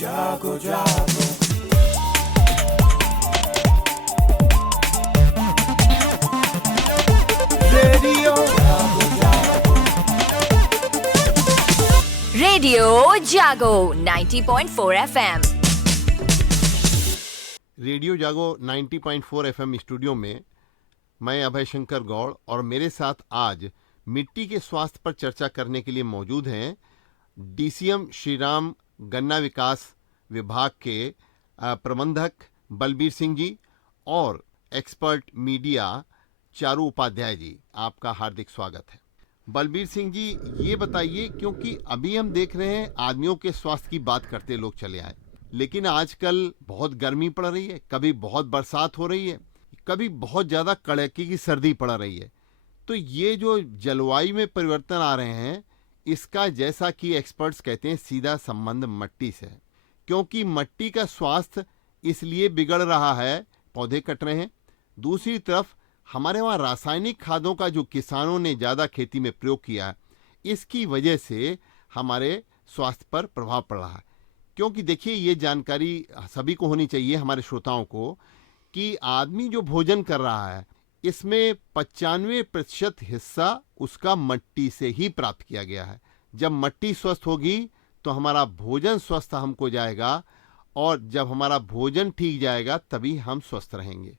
जागो जागो रेडियो जागो जागो रेडियो जागो 90.4 FM। रेडियो जागो 90.4 एफएम स्टूडियो में मैं अभय शंकर गौड़ और मेरे साथ आज मिट्टी के स्वास्थ्य पर चर्चा करने के लिए मौजूद हैं डीसीएम श्रीराम गन्ना विकास विभाग के प्रबंधक बलबीर सिंह जी और एक्सपर्ट मीडिया चारू उपाध्याय जी। आपका हार्दिक स्वागत है। बलबीर सिंह जी, ये बताइए, क्योंकि अभी हम देख रहे हैं आदमियों के स्वास्थ्य की बात करते लोग चले आए, लेकिन आजकल बहुत गर्मी पड़ रही है, कभी बहुत बरसात हो रही है, कभी बहुत ज़्यादा कड़ाके की सर्दी पड़ रही है। तो ये जो जलवायु में परिवर्तन आ रहे हैं, इसका जैसा कि एक्सपर्ट्स कहते हैं सीधा संबंध मिट्टी से है, क्योंकि मिट्टी का स्वास्थ्य इसलिए बिगड़ रहा है, पौधे कट रहे हैं। दूसरी तरफ हमारे वहाँ रासायनिक खादों का जो किसानों ने ज़्यादा खेती में प्रयोग किया है, इसकी वजह से हमारे स्वास्थ्य पर प्रभाव पड़ रहा है। क्योंकि देखिए, ये जानकारी सभी को होनी चाहिए, हमारे श्रोताओं को, कि आदमी जो भोजन कर रहा है इसमें 95% हिस्सा उसका मिट्टी से ही प्राप्त किया गया है। जब मिट्टी स्वस्थ होगी तो हमारा भोजन स्वस्थ हमको जाएगा, और जब हमारा भोजन ठीक जाएगा तभी हम स्वस्थ रहेंगे।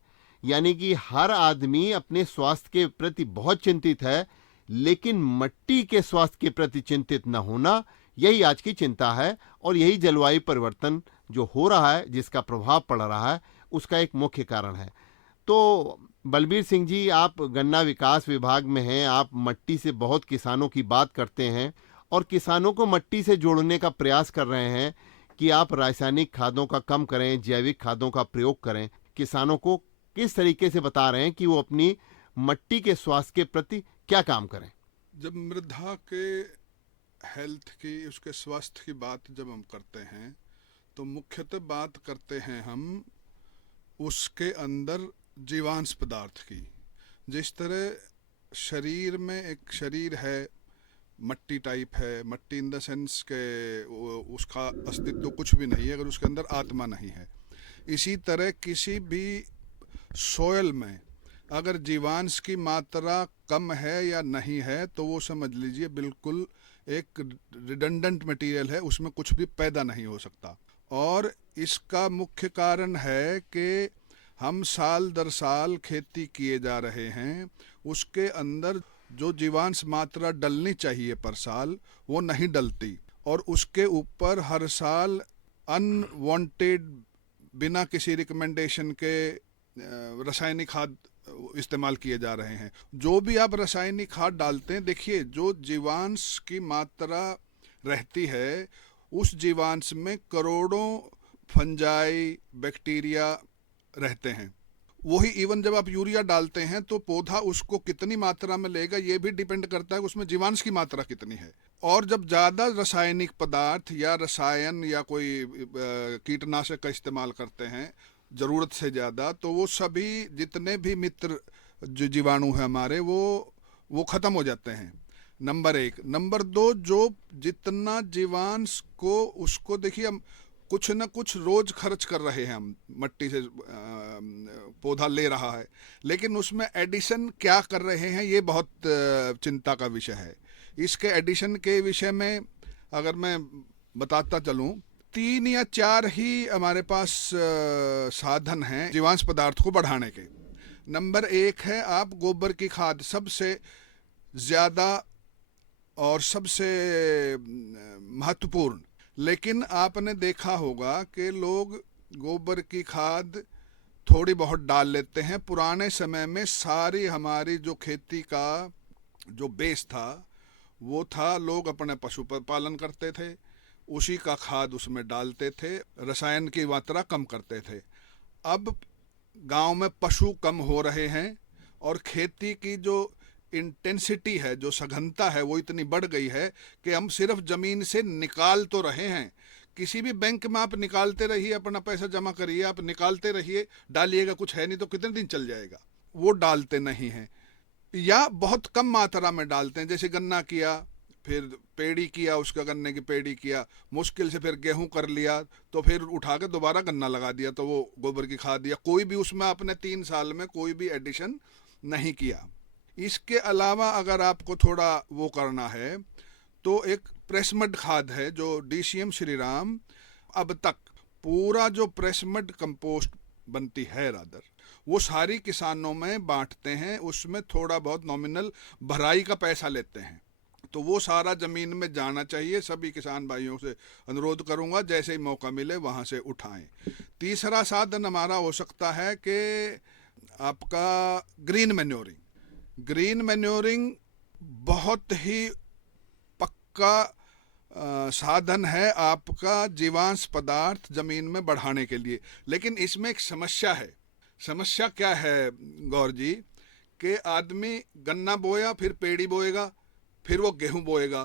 यानी कि हर आदमी अपने स्वास्थ्य के प्रति बहुत चिंतित है, लेकिन मिट्टी के स्वास्थ्य के प्रति चिंतित न होना, यही आज की चिंता है। और यही जलवायु परिवर्तन जो हो रहा है, जिसका प्रभाव पड़ रहा है, उसका एक मुख्य कारण है। तो बलबीर सिंह जी, आप गन्ना विकास विभाग में हैं, आप मिट्टी से बहुत किसानों की बात करते हैं और किसानों को मिट्टी से जोड़ने का प्रयास कर रहे हैं कि आप रासायनिक खादों का कम करें, जैविक खादों का प्रयोग करें। किसानों को किस तरीके से बता रहे हैं कि वो अपनी मिट्टी के स्वास्थ्य के प्रति क्या काम करें? जब मृदा के हेल्थ की, उसके स्वास्थ्य की बात जब हम करते हैं तो मुख्यतः बात करते हैं हम उसके अंदर जीवांश पदार्थ की। जिस तरह शरीर में एक शरीर है, मट्टी टाइप है, मट्टी इन द सेंस के उसका अस्तित्व कुछ भी नहीं है अगर उसके अंदर आत्मा नहीं है। इसी तरह किसी भी सोयल में अगर जीवांश की मात्रा कम है या नहीं है तो वो समझ लीजिए बिल्कुल एक रिडंडेंट मटेरियल है, उसमें कुछ भी पैदा नहीं हो सकता। और इसका मुख्य कारण है कि हम साल दर साल खेती किए जा रहे हैं, उसके अंदर जो जीवांश मात्रा डलनी चाहिए पर साल वो नहीं डलती, और उसके ऊपर हर साल अनवांटेड, बिना किसी रिकमेंडेशन के रासायनिक खाद इस्तेमाल किए जा रहे हैं। जो भी आप रासायनिक खाद डालते हैं, देखिए जो जीवांश की मात्रा रहती है उस जीवांश में करोड़ों फंजाई, बैक्टीरिया रहते हैं। वही इवन जब आप यूरिया डालते हैं तो पौधा उसको कितनी मात्रा में लेगा ये भी डिपेंड करता है उसमें जीवांश की मात्रा कितनी है। और जब ज़्यादा रासायनिक पदार्थ या रसायन या कोई कीटनाशक का इस्तेमाल करते हैं ज़रूरत से ज़्यादा, तो वो सभी जितने भी मित्र जो जीवाणु हैं हमारे वो ख़त्म हो जाते हैं। नंबर एक। नंबर दो, जो जितना जीवांश को उसको देखिए हम कुछ न कुछ रोज खर्च कर रहे हैं, हम मिट्टी से पौधा ले रहा है, लेकिन उसमें एडिशन क्या कर रहे हैं ये बहुत चिंता का विषय है। इसके एडिशन के विषय में अगर मैं बताता चलूं, 3 या 4 ही हमारे पास साधन हैं जीवांश पदार्थ को बढ़ाने के। नंबर 1 है आप गोबर की खाद, सबसे ज़्यादा और सबसे महत्वपूर्ण। लेकिन आपने देखा होगा कि लोग गोबर की खाद थोड़ी बहुत डाल लेते हैं। पुराने समय में सारी हमारी जो खेती का जो बेस था वो था, लोग अपने पशु पालन करते थे, उसी का खाद उसमें डालते थे, रसायन की मात्रा कम करते थे। अब गांव में पशु कम हो रहे हैं और खेती की जो इंटेंसिटी है, जो सघनता है, वो इतनी बढ़ गई है कि हम सिर्फ ज़मीन से निकाल तो रहे हैं। किसी भी बैंक में आप निकालते रहिए, अपना पैसा जमा करिए, आप निकालते रहिए, डालिएगा कुछ है नहीं तो कितने दिन चल जाएगा। वो डालते नहीं हैं या बहुत कम मात्रा में डालते हैं। जैसे गन्ना किया, फिर पेड़ी किया, उसका गन्ने की पेड़ी किया, मुश्किल से फिर गेहूं कर लिया, तो फिर उठा के दोबारा गन्ना लगा दिया, तो वो गोबर की खाद दिया। कोई भी उसमें आपने 3 साल में कोई भी एडिशन नहीं किया। इसके अलावा अगर आपको थोड़ा वो करना है तो एक प्रेसमड खाद है जो DCM श्रीराम अब तक पूरा जो प्रेसमड कंपोस्ट बनती है रादर, वो सारी किसानों में बांटते हैं। उसमें थोड़ा बहुत नॉमिनल भराई का पैसा लेते हैं, तो वो सारा ज़मीन में जाना चाहिए। सभी किसान भाइयों से अनुरोध करूंगा जैसे ही मौका मिले वहाँ से उठाएं। तीसरा साधन हमारा हो सकता है कि आपका ग्रीन मैन्योरिंग। ग्रीन मैन्योरिंग बहुत ही पक्का साधन है आपका जीवांश पदार्थ ज़मीन में बढ़ाने के लिए। लेकिन इसमें एक समस्या है। समस्या क्या है गौर जी, कि आदमी गन्ना बोया, फिर पेड़ी बोएगा, फिर वो गेहूं बोएगा,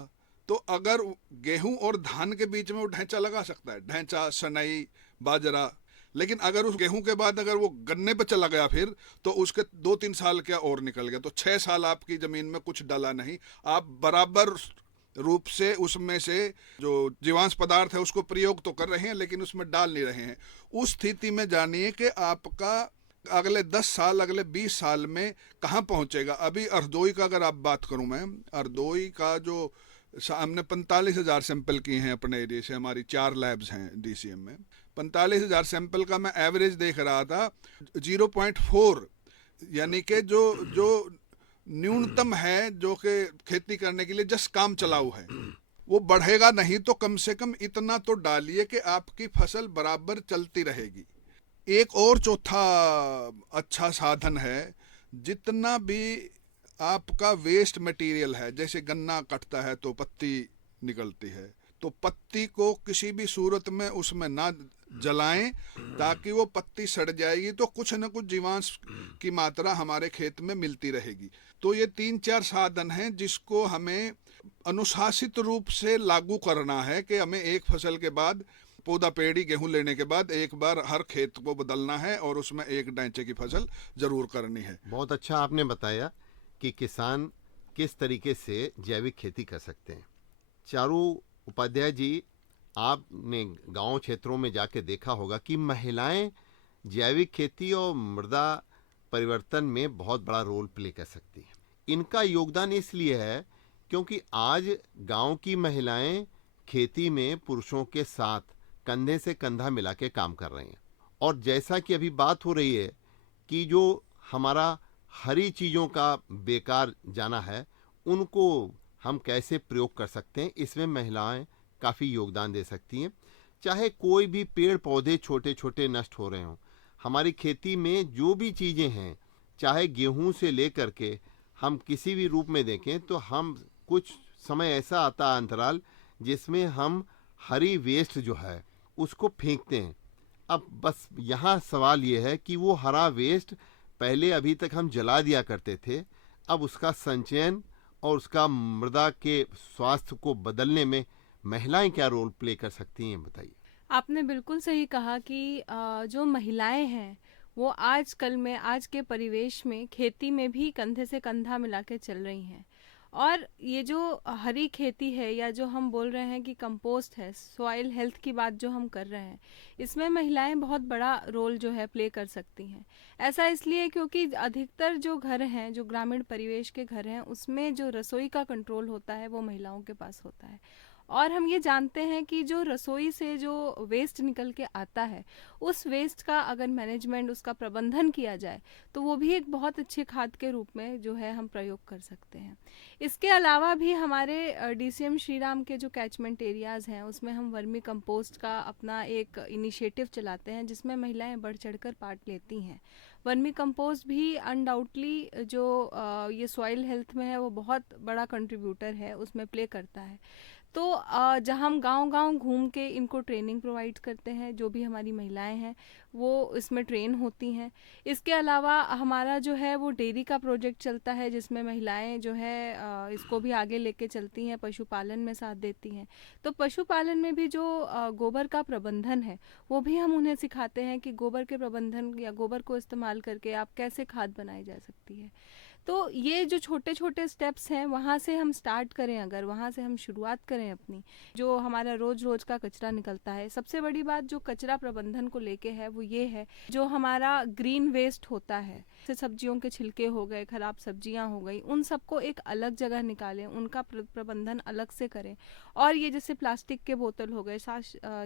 तो अगर गेहूं और धान के बीच में वो ढैंचा लगा सकता है, ढैंचा, सनई, बाजरा। लेकिन अगर उस गेहूं के बाद अगर वो गन्ने पे चला गया फिर, तो उसके 2-3 साल क्या और निकल गया, तो 6 साल आपकी ज़मीन में कुछ डाला नहीं, आप बराबर रूप से उसमें से जो जीवांश पदार्थ है उसको प्रयोग तो कर रहे हैं लेकिन उसमें डाल नहीं रहे हैं। उस स्थिति में जानिए कि आपका अगले 10 साल, अगले 20 साल में कहाँ पहुँचेगा। अभी अर्दोई का अगर आप बात करूँ मैं, अर्दोई का जो हमने 45,000 सैंपल किए हैं अपने एरिया से, हमारी 4 लैब्स हैं DCM में, 45,000 सैंपल का मैं एवरेज देख रहा था 0.4, यानी कि जो न्यूनतम है जो कि खेती करने के लिए जस्ट काम चलाऊ है, वो बढ़ेगा नहीं तो कम से कम इतना तो डालिए कि आपकी फसल बराबर चलती रहेगी। एक और चौथा अच्छा साधन है, जितना भी आपका वेस्ट मटेरियल है, जैसे गन्ना कटता है तो पत्ती निकलती है, तो पत्ती को किसी भी सूरत में उसमें ना जलाएं, ताकि वो पत्ती सड़ जाएगी तो कुछ न कुछ जीवांश की मात्रा हमारे खेत में मिलती रहेगी। तो ये 3-4 साधन हैं जिसको हमें अनुशासित रूप से लागू करना है कि हमें एक फसल के बाद, पौधा पेड़ी गेहूं लेने के बाद एक बार हर खेत को बदलना है और उसमें एक ढांचे की फसल जरूर करनी है। बहुत अच्छा आपने बताया कि किसान किस तरीके से जैविक खेती कर सकते हैं। चारू उपाध्याय जी, आपने गांव क्षेत्रों में जाके देखा होगा कि महिलाएं जैविक खेती और मृदा परिवर्तन में बहुत बड़ा रोल प्ले कर सकती हैं। इनका योगदान इसलिए है क्योंकि आज गांव की महिलाएं खेती में पुरुषों के साथ कंधे से कंधा मिला के काम कर रही हैं। और जैसा कि अभी बात हो रही है कि जो हमारा हरी चीज़ों का बेकार जाना है, उनको हम कैसे प्रयोग कर सकते हैं, इसमें महिलाएं काफ़ी योगदान दे सकती हैं। चाहे कोई भी पेड़ पौधे छोटे छोटे नष्ट हो रहे हों, हमारी खेती में जो भी चीज़ें हैं, चाहे गेहूं से लेकर के हम किसी भी रूप में देखें, तो हम कुछ समय ऐसा आता है अंतराल जिसमें हम हरी वेस्ट जो है उसको फेंकते हैं। अब बस यहाँ सवाल ये है कि वो हरा वेस्ट पहले अभी तक हम जला दिया करते थे, अब उसका संचयन और उसका मृदा के स्वास्थ्य को बदलने में महिलाएं क्या रोल प्ले कर सकती हैं, बताइए। आपने बिल्कुल सही कहा कि जो महिलाएं हैं वो आजकल में, आज के परिवेश में खेती में भी कंधे से कंधा मिला के चल रही हैं। और ये जो हरी खेती है, या जो हम बोल रहे हैं कि कंपोस्ट है, सॉइल हेल्थ की बात जो हम कर रहे हैं, इसमें महिलाएं बहुत बड़ा रोल जो है प्ले कर सकती हैं। ऐसा इसलिए क्योंकि अधिकतर जो घर हैं, जो ग्रामीण परिवेश के घर हैं, उसमें जो रसोई का कंट्रोल होता है वो महिलाओं के पास होता है। और हम ये जानते हैं कि जो रसोई से जो वेस्ट निकल के आता है, उस वेस्ट का अगर मैनेजमेंट, उसका प्रबंधन किया जाए तो वो भी एक बहुत अच्छे खाद के रूप में जो है हम प्रयोग कर सकते हैं। इसके अलावा भी हमारे DCM श्रीराम के जो कैचमेंट एरियाज़ हैं, उसमें हम वर्मी कंपोस्ट का अपना एक इनिशिएटिव चलाते हैं जिसमें महिलाएं बढ़ चढ़कर पार्ट लेती हैं। वर्मी कंपोस्ट भी अनडाउटली जो ये सॉइल हेल्थ में है वो बहुत बड़ा कंट्रीब्यूटर है, उसमें प्ले करता है। तो जहाँ हम गांव-गांव घूम के इनको ट्रेनिंग प्रोवाइड करते हैं, जो भी हमारी महिलाएं हैं वो इसमें ट्रेन होती हैं। इसके अलावा हमारा जो है वो डेयरी का प्रोजेक्ट चलता है जिसमें महिलाएं जो है इसको भी आगे लेके चलती हैं, पशुपालन में साथ देती हैं। तो पशुपालन में भी जो गोबर का प्रबंधन है वो भी हम उन्हें सिखाते हैं कि गोबर के प्रबंधन या गोबर को इस्तेमाल करके आप कैसे खाद बनाई जा सकती है। तो ये जो छोटे छोटे स्टेप्स हैं वहाँ से हम स्टार्ट करें, अगर वहाँ से हम शुरुआत करें अपनी, जो हमारा रोज रोज का कचरा निकलता है। सबसे बड़ी बात जो कचरा प्रबंधन को लेके है वो ये है, जो हमारा ग्रीन वेस्ट होता है, जैसे सब्जियों के छिलके हो गए, खराब सब्जियां हो गई, उन सबको एक अलग जगह निकालें, उनका प्रबंधन अलग से करें। और ये जैसे प्लास्टिक के बोतल हो गए,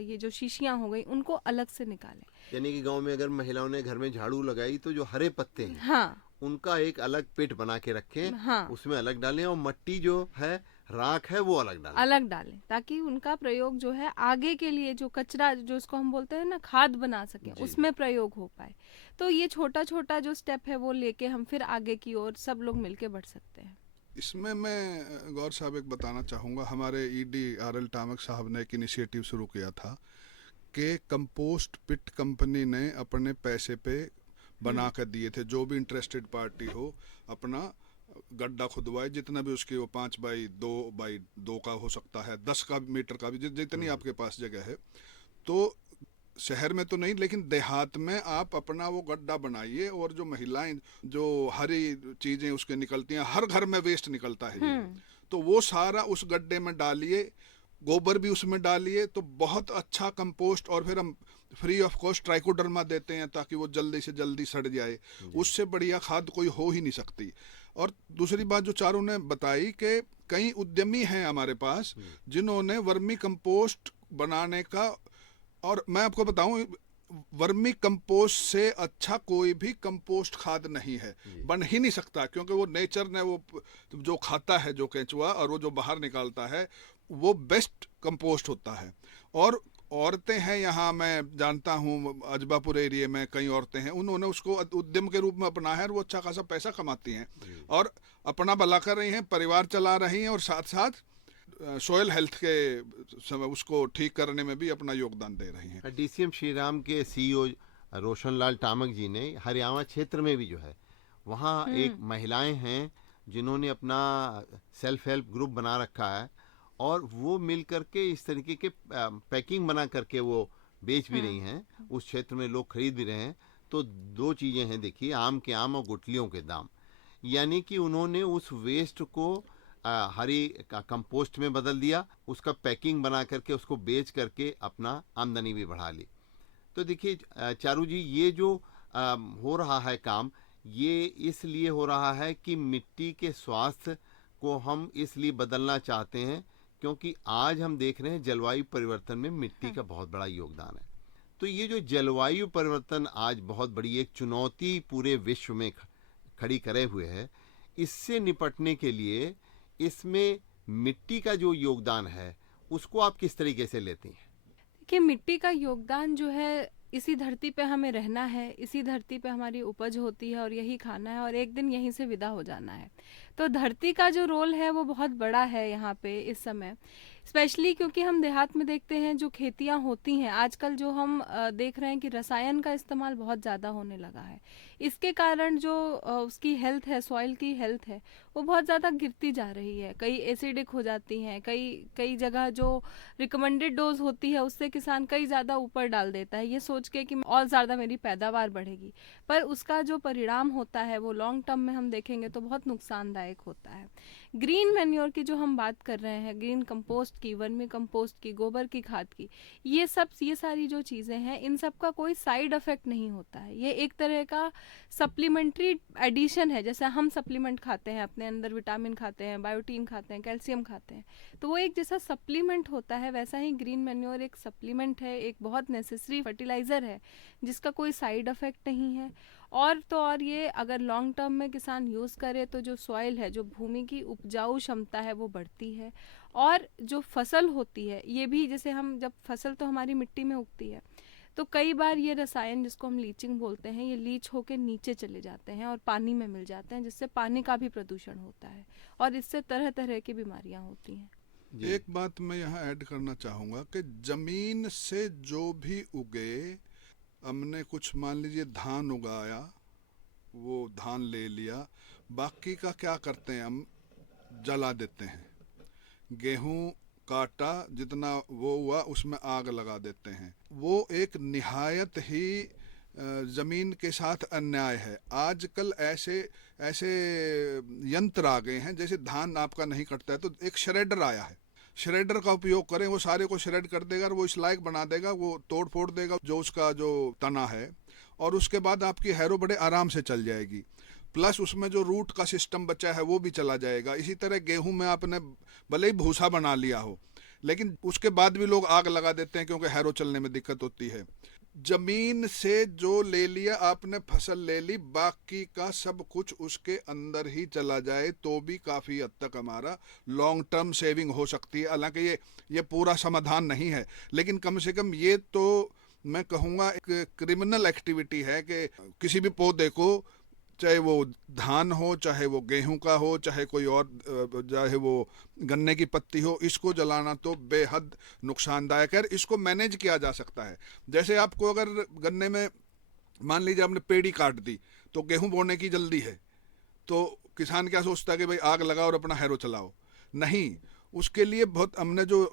ये जो शीशियां हो गई, उनको अलग से निकालें। यानी कि गांव में अगर महिलाओं ने घर में झाड़ू लगाई तो जो हरे पत्ते हैं, हाँ, उनका एक अलग पिट बना के रखें, हाँ, उसमें अलग डालें, और मट्टी जो है, राख है, वो अलग डालें। ताकि उनका प्रयोग जो है आगे के लिए, जो कचरा जो इसको हम बोलते हैं ना खाद बना सके, उसमें प्रयोग हो पाए। तो ये छोटा छोटा जो स्टेप है वो लेके हम फिर आगे की ओर सब लोग मिलके बढ़ सकते हैं। इसमें मैं गौर साहब एक बताना चाहूँगा, हमारे ED टामक साहब ने एक इनिशिएटिव शुरू किया था कि कंपोस्ट पिट कंपनी ने अपने पैसे पे बना कर दिए थे, जो भी इंटरेस्टेड पार्टी हो अपना गड्ढा खुदवाए, जितना भी उसकी वो 5 बाई 2 का हो सकता है, 10 का मीटर का भी, जितनी आपके पास जगह है। तो शहर में तो नहीं, लेकिन देहात में आप अपना वो गड्ढा बनाइए, और जो महिलाएं जो हरी चीजें उसके निकलती हैं, हर घर में वेस्ट निकलता है, तो वो सारा उस गड्ढे में डालिए, गोबर भी उसमें डालिए, तो बहुत अच्छा कंपोस्ट। और फिर हम फ्री ऑफ कॉस्ट ट्राइकोडर्मा देते हैं ताकि वो जल्दी से जल्दी सड़ जाए, उससे बढ़िया खाद कोई हो ही नहीं सकती। और दूसरी बात जो चारों ने बताई कि कई उद्यमी हैं हमारे पास जिन्होंने वर्मी कंपोस्ट बनाने का, और मैं आपको बताऊं, वर्मी कंपोस्ट से अच्छा कोई भी कंपोस्ट खाद नहीं है, बन ही नहीं सकता, क्योंकि वो नेचर ने वो जो खाता है, जो केंचुआ, और वो जो बाहर निकालता है, वो बेस्ट कंपोस्ट होता है। और औरतें हैं यहाँ, मैं जानता हूँ अजबापुर एरिया में कई औरतें हैं, उन्होंने उसको उद्यम के रूप में अपनाया है, और वो अच्छा खासा पैसा कमाती हैं और अपना भला कर रही हैं, परिवार चला रही हैं, और साथ साथ सॉयल हेल्थ के समय उसको ठीक करने में भी अपना योगदान दे रही हैं। DCM श्रीराम के CEO रोशन लाल टामक जी ने हरियाणा क्षेत्र में भी जो है वहाँ एक महिलाएं हैं जिन्होंने अपना सेल्फ हेल्प ग्रुप बना रखा है, और वो मिल करके इस तरीके के पैकिंग बना करके वो बेच भी रही हैं, उस क्षेत्र में लोग खरीद भी रहे हैं। तो 2 चीज़ें हैं, देखिए, आम के आम और गुठलियों के दाम। यानी कि उन्होंने उस वेस्ट को हरी कंपोस्ट में बदल दिया, उसका पैकिंग बना करके उसको बेच करके अपना आमदनी भी बढ़ा ली। तो देखिए चारू जी, ये जो हो रहा है काम, ये इसलिए हो रहा है कि मिट्टी के स्वास्थ्य को हम इसलिए बदलना चाहते हैं क्योंकि आज हम देख रहे हैं जलवायु परिवर्तन में मिट्टी का बहुत बड़ा योगदान है। तो ये जो जलवायु परिवर्तन आज बहुत बड़ी एक चुनौती पूरे विश्व में खड़ी करे हुए है, इससे निपटने के लिए इसमें मिट्टी का जो योगदान है उसको आप किस तरीके से लेती हैं? कि मिट्टी का योगदान जो है, इसी धरती पे हमें रहना है, इसी धरती पे हमारी उपज होती है और यही खाना है और एक दिन यहीं से विदा हो जाना है। तो धरती का जो रोल है वो बहुत बड़ा है यहाँ पे इस समय, स्पेशली क्योंकि हम देहात में देखते हैं जो खेतियाँ होती हैं आजकल, जो हम देख रहे हैं कि रसायन का इस्तेमाल बहुत ज़्यादा होने लगा है। इसके कारण जो उसकी हेल्थ है, सॉइल की हेल्थ है, वो बहुत ज़्यादा गिरती जा रही है। कई एसिडिक हो जाती हैं, कई जगह जो रिकमेंडेड डोज होती है उससे किसान कई ज़्यादा ऊपर डाल देता है ये सोच के कि और ज़्यादा मेरी पैदावार बढ़ेगी, पर उसका जो परिणाम होता है वो लॉन्ग टर्म में हम देखेंगे तो बहुत नुकसानदायक होता है। ग्रीन मैन्योर की जो हम बात कर रहे हैं, ग्रीन कंपोस्ट की, वर्मी कंपोस्ट की, गोबर की खाद की, ये सारी जो चीज़ें हैं, इन सब का कोई साइड इफेक्ट नहीं होता है। ये एक तरह का सप्लीमेंट्री एडिशन है। जैसे हम सप्लीमेंट खाते हैं, अपने अंदर विटामिन खाते हैं, बायोटीन खाते हैं, कैल्शियम खाते हैं, तो वो एक जैसा सप्लीमेंट होता है, वैसा ही ग्रीन मैन्योर एक सप्लीमेंट है, एक बहुत नेसेसरी फर्टिलाइज़र है जिसका कोई साइड इफेक्ट नहीं है। और तो और ये अगर लॉन्ग टर्म में किसान यूज़ करे तो जो सॉइल है, जो भूमि की उपजाऊ क्षमता है वो बढ़ती है, और जो फसल होती है ये भी, जैसे हम जब फसल तो हमारी मिट्टी में उगती है तो कई बार ये रसायन जिसको हम लीचिंग बोलते हैं, ये लीच होके नीचे चले जाते हैं और पानी में मिल जाते हैं, जिससे पानी का भी प्रदूषण होता है और इससे तरह तरह की बीमारियां होती हैं। एक बात मैं यहाँ ऐड करना चाहूँगा कि जमीन से जो भी उगे, हमने कुछ मान लीजिए धान उगाया, वो धान ले लिया, बाकी का क्या करते हैं, हम जला देते हैं। गेहूं काटा, जितना वो हुआ उसमें आग लगा देते हैं। वो एक निहायत ही ज़मीन के साथ अन्याय है। आजकल ऐसे ऐसे यंत्र आ गए हैं, जैसे धान आपका नहीं कटता है तो एक श्रेडर आया है, श्रेडर का उपयोग करें, वो सारे को श्रेड कर देगा और वो इस लायक बना देगा, वो तोड़ फोड़ देगा जो उसका जो तना है, और उसके बाद आपकी हैरो बड़े आराम से चल जाएगी। प्लस उसमें जो रूट का सिस्टम बचा है वो भी चला जाएगा। इसी तरह गेहूं में आपने भले ही भूसा बना लिया हो, लेकिन उसके बाद भी लोग आग लगा देते हैं क्योंकि हैरो चलने में दिक्कत होती है। जमीन से जो ले लिया आपने, फसल ले ली, बाकी का सब कुछ उसके अंदर ही चला जाए तो भी काफ़ी हद तक हमारा लॉन्ग टर्म सेविंग हो सकती है। हालांकि ये पूरा समाधान नहीं है, लेकिन कम से कम ये तो मैं कहूँगा एक क्रिमिनल एक्टिविटी है कि किसी भी पौधे को, चाहे वो धान हो, चाहे वो गेहूं का हो, चाहे कोई और, चाहे वो गन्ने की पत्ती हो, इसको जलाना तो बेहद नुकसानदायक है। इसको मैनेज किया जा सकता है। जैसे आपको अगर गन्ने में मान लीजिए आपने पेड़ी काट दी तो गेहूं बोने की जल्दी है, तो किसान क्या सोचता है कि भाई आग लगाओ और अपना हैरो चलाओ। नहीं, उसके लिए बहुत हमने जो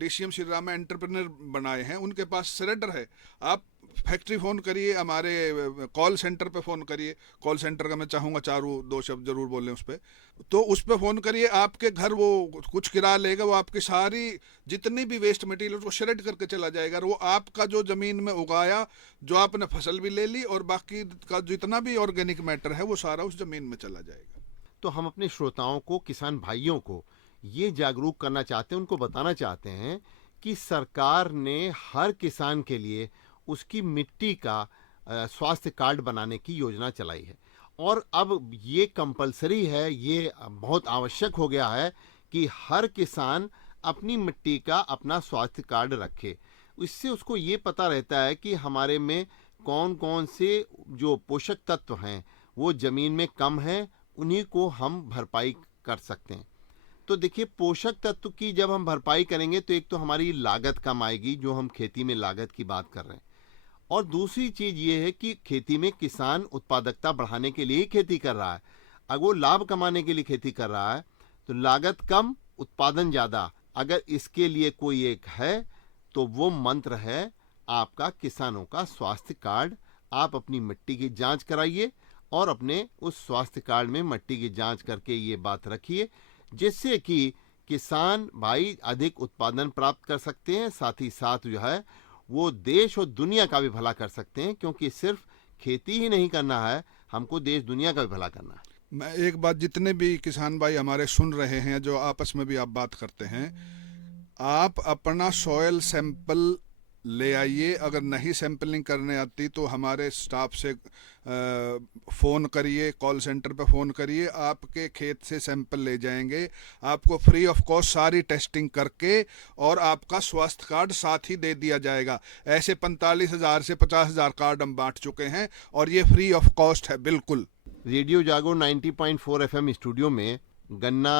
DCM श्री राम एंटरप्रेन्योर बनाए हैं उनके पास श्रेडर है। आप फैक्ट्री फ़ोन करिए, हमारे कॉल सेंटर पे फ़ोन करिए, कॉल सेंटर का मैं चाहूँगा चारू दो शब्द ज़रूर बोलें उस पर, तो उस पर फ़ोन करिए, आपके घर वो कुछ किराया लेगा, वो आपकी सारी जितनी भी वेस्ट मटेरियल उसको श्रेड करके चला जाएगा, और वो आपका जो ज़मीन में उगाया, जो आपने फसल भी ले ली, और बाकी का जितना भी ऑर्गेनिक मैटर है वो सारा उस ज़मीन में चला जाएगा। तो हम अपने श्रोताओं को, किसान भाइयों को ये जागरूक करना चाहते हैं, उनको बताना चाहते हैं कि सरकार ने हर किसान के लिए उसकी मिट्टी का स्वास्थ्य कार्ड बनाने की योजना चलाई है, और अब ये कंपलसरी है, ये बहुत आवश्यक हो गया है कि हर किसान अपनी मिट्टी का अपना स्वास्थ्य कार्ड रखे। इससे उसको ये पता रहता है कि हमारे में कौन कौन से जो पोषक तत्व हैं वो ज़मीन में कम हैं, उन्हीं को हम भरपाई कर सकते हैं। तो देखिए, पोषक तत्व की जब हम भरपाई करेंगे तो एक तो हमारी लागत कम आएगी, जो हम खेती में लागत की बात कर रहे हैं, और दूसरी चीज़ ये है कि खेती में किसान उत्पादकता बढ़ाने के लिए ही खेती कर रहा है। अगर वो लाभ कमाने के लिए खेती कर रहा है तो लागत कम, उत्पादन ज़्यादा। अगर इसके लिए कोई एक है तो वो मंत्र है आपका किसानों का स्वास्थ्य कार्ड। आप अपनी मिट्टी की जांच कराइए और अपने उस स्वास्थ्य कार्ड में मिट्टी की जांच करके ये बात रखिए, जिससे कि किसान भाई अधिक उत्पादन प्राप्त कर सकते हैं, साथ ही साथ जो है वो देश और दुनिया का भी भला कर सकते हैं, क्योंकि सिर्फ खेती ही नहीं करना है, हमको देश दुनिया का भी भला करना है। मैं एक बात, जितने भी किसान भाई हमारे सुन रहे हैं, जो आपस में भी आप बात करते हैं, आप अपना सॉयल सैंपल ले आइए। अगर नहीं सैंपलिंग करने आती तो हमारे स्टाफ से फ़ोन करिए, कॉल सेंटर पे फ़ोन करिए, आपके खेत से सैंपल ले जाएंगे, आपको फ्री ऑफ कॉस्ट सारी टेस्टिंग करके और आपका स्वास्थ्य कार्ड साथ ही दे दिया जाएगा। ऐसे 45,000 से 50,000 कार्ड हम बांट चुके हैं और ये फ्री ऑफ कॉस्ट है बिल्कुल। रेडियो जागो 90.4 FM स्टूडियो में गन्ना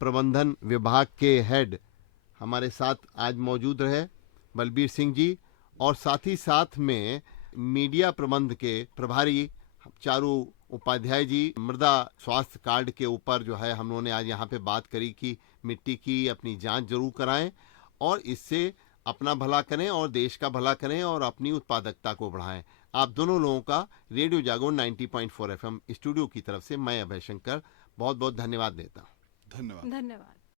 प्रबंधन विभाग के हेड हमारे साथ आज मौजूद रहे बलबीर सिंह जी, और साथ ही साथ में मीडिया प्रबंध के प्रभारी चारू उपाध्याय जी। मृदा स्वास्थ्य कार्ड के ऊपर जो है हम लोगों ने आज यहाँ पे बात करी कि मिट्टी की अपनी जांच जरूर कराएं और इससे अपना भला करें और देश का भला करें और अपनी उत्पादकता को बढ़ाएं। आप दोनों लोगों का रेडियो जागो 90.4 FM स्टूडियो की तरफ से मैं अभय शंकर बहुत बहुत धन्यवाद देता हूँ। धन्यवाद। धन्यवाद।